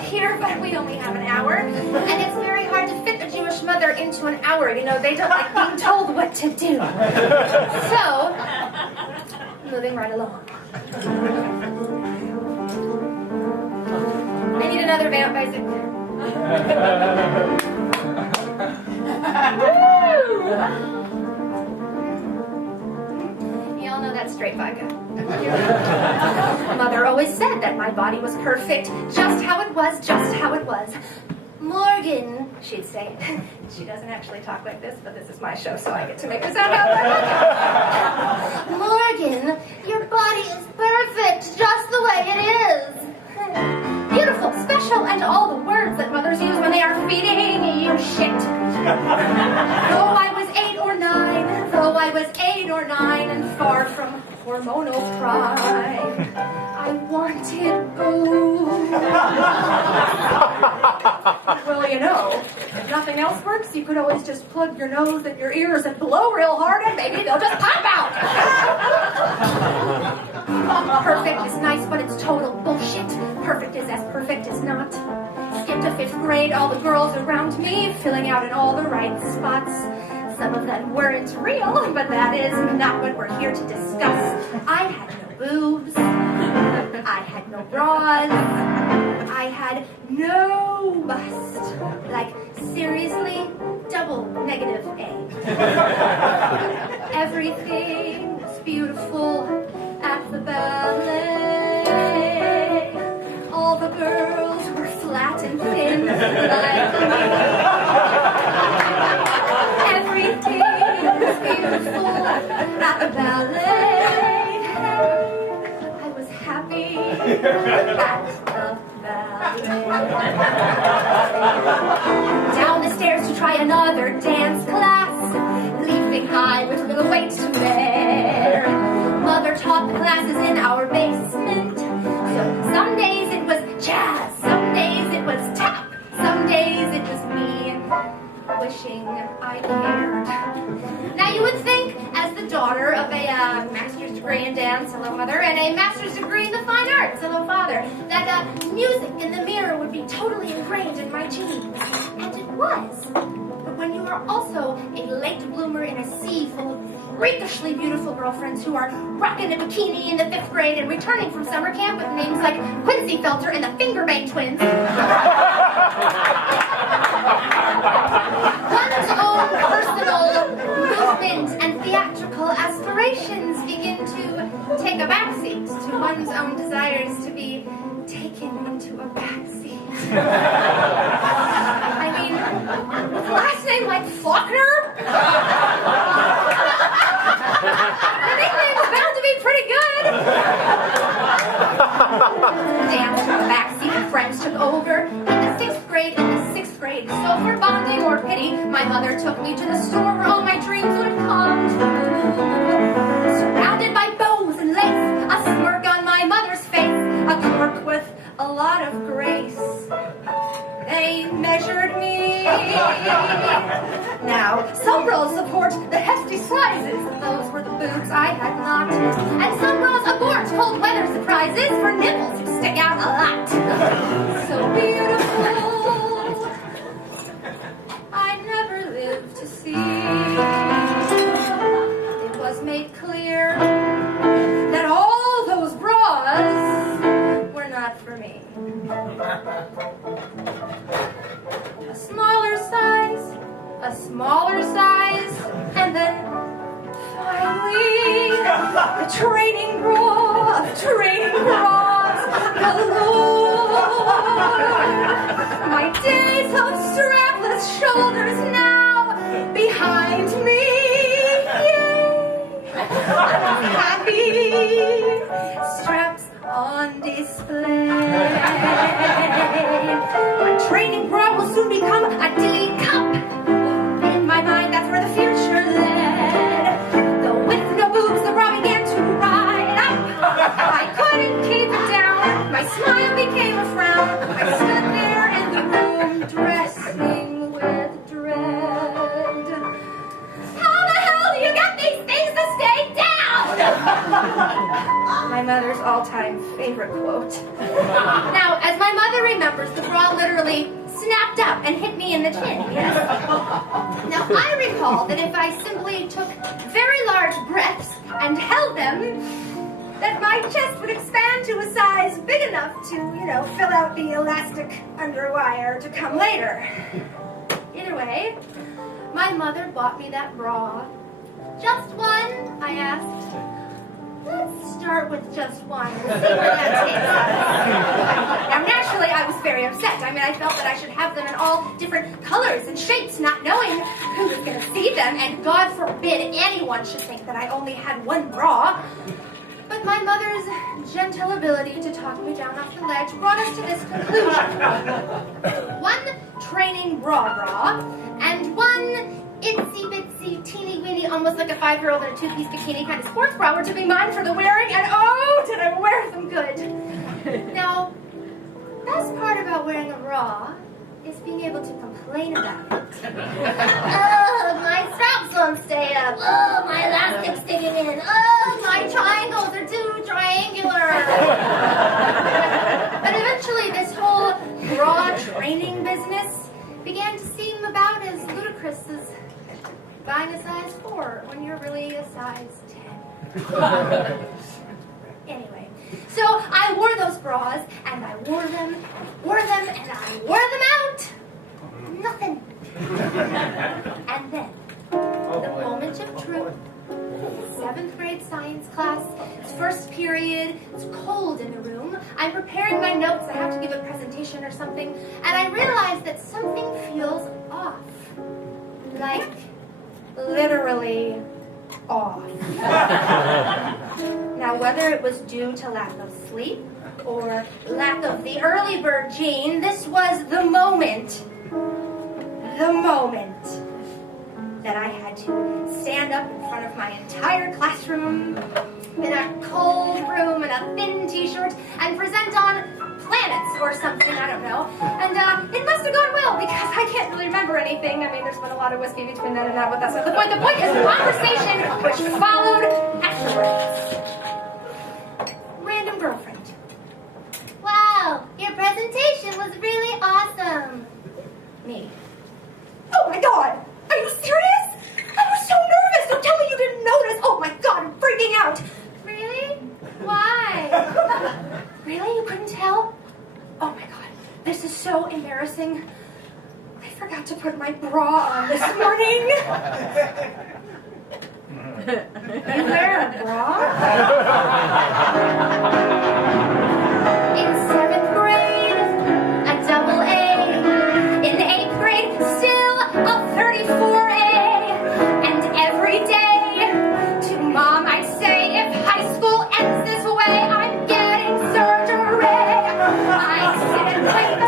here, but we only have an hour. And it's very hard to fit a Jewish mother into an hour. You know, they don't like being told what to do. So, moving right along. I need another vamp, Isaac. Y'all know that's straight vodka. Mother always said that my body was perfect, just how it was, just how it was. Morgan, she'd say. She doesn't actually talk like this, but this is my show, so I get to make her sound out like Morgan, your body is perfect, just the way it is. Beautiful, special, and all the words that mothers use when they are feeding you shit. Though I was 8 or 9, and far from hormonal pride, I wanted boobs. Well, you know, if nothing else works, you could always just plug your nose and your ears and blow real hard, and maybe they'll just pop out. Perfect is nice, but it's total bullshit. Perfect is as perfect as not. Skipped to 5th grade, all the girls around me filling out in all the right spots. Some of them weren't real, but that is not what we're here to discuss. I had no boobs. I had no bras. I had no bust. Like, seriously, double negative A. Everything was beautiful at the ballet. All the girls were flat and thin like me. Everything was beautiful at the ballet. I was happy at the ballet. Down the stairs to try another dance class, leaping high with little weight to bear. Mother taught the classes in our basement. So some days it was jazz, some days it was tap, some days it was me wishing I cared. Now you would think, as the daughter of a master's degree in dance, hello mother, and a master's degree in the fine arts, hello father, that music in the mirror would be totally ingrained in my genes. And it was. But when you are also a late bloomer in a sea full of freakishly beautiful girlfriends who are rocking a bikini in the 5th grade and returning from summer camp with names like Quincy Felter and the Fingerbang Twins, one's own personal movement and theatrical aspirations begin to take a backseat to one's own desires to be taken into a backseat. I mean, with a last name like Faulkner, the nickname's bound to be pretty good. Dance to a backseat and friends took over. In the 6th grade, so for bonding or pity, my mother took me to the store where all my dreams would come true. Surrounded by bows and lace, a smirk on my mother's face, a clerk with a lot of grace. They measured me. Now, some bras support the hefty sizes. Those were the boobs I had not. And some bras abort cold weather surprises for nipples who stick out a lot. So beautiful, I never lived to see. It was made clear that all those bras were not for me. A smaller size, and then finally the training bra of training bras galore. My days of strapless shoulders now behind me. Yay! I'm happy. Straps on display. My training bra will soon become a D cup. In my mind, that's where the future led. Though with no boobs, the bra began to ride up. I couldn't keep it down. My smile became a frown. I stood there in the room, dressing with dread. How the hell do you get these things to stay down? My mother's all-time favorite quote. Now, as my mother remembers, the bra actually snapped up and hit me in the chin. Yes. Now, I recall that if I simply took very large breaths and held them, that my chest would expand to a size big enough to, fill out the elastic underwire to come later. Either way, my mother bought me that bra. Just one? I asked. Let's start with just one and see where that takes us. Now, naturally, I was very upset. I felt that I should have them in all different colors and shapes, not knowing who was going to see them, and God forbid anyone should think that I only had one bra. But my mother's gentle ability to talk me down off the ledge brought us to this conclusion. One training bra, and one itsy-bitsy, teeny-weeny, almost like a 5-year-old in a 2-piece bikini kind of sports bra were to be mine for the wearing, and oh, did I wear them good. Now, the best part about wearing a bra is being able to complain about it. Oh, my straps won't stay up. Oh, my elastic's digging in. Oh, my triangles are too triangular. But eventually, this whole bra training business began to seem about as ludicrous as buying a size 4 when you're really a size 10. Anyway, so I wore those bras, and I wore them, and I wore them out. Nothing. And then, the moment of truth. 7th grade science class. It's first period. It's cold in the room. I'm preparing my notes. I have to give a presentation or something. And I realize that something feels off. Like, literally off. Now, whether it was due to lack of sleep or lack of the early bird gene, this was the moment that I had to stand up in front of my entire classroom in a cold room in a thin t-shirt and present on planets or something, I don't know. And it must have gone well because I can't really remember anything. There's been a lot of whiskey between then and now, but that's not the point. The point is the conversation which followed afterwards. Random girlfriend. Wow, your presentation was really awesome. Me. Oh my God! Are you serious? I was so nervous! Don't tell me you didn't notice! Oh my God, I'm freaking out! Really? Why? Really? You couldn't tell? Oh my God, this is so embarrassing. I forgot to put my bra on this morning. You wear a bra? In 7th grade, a double A. In 8th grade, still a 34A. And every day, to Mom I say, if high school ends this way, I'm getting surgery. I sit and wait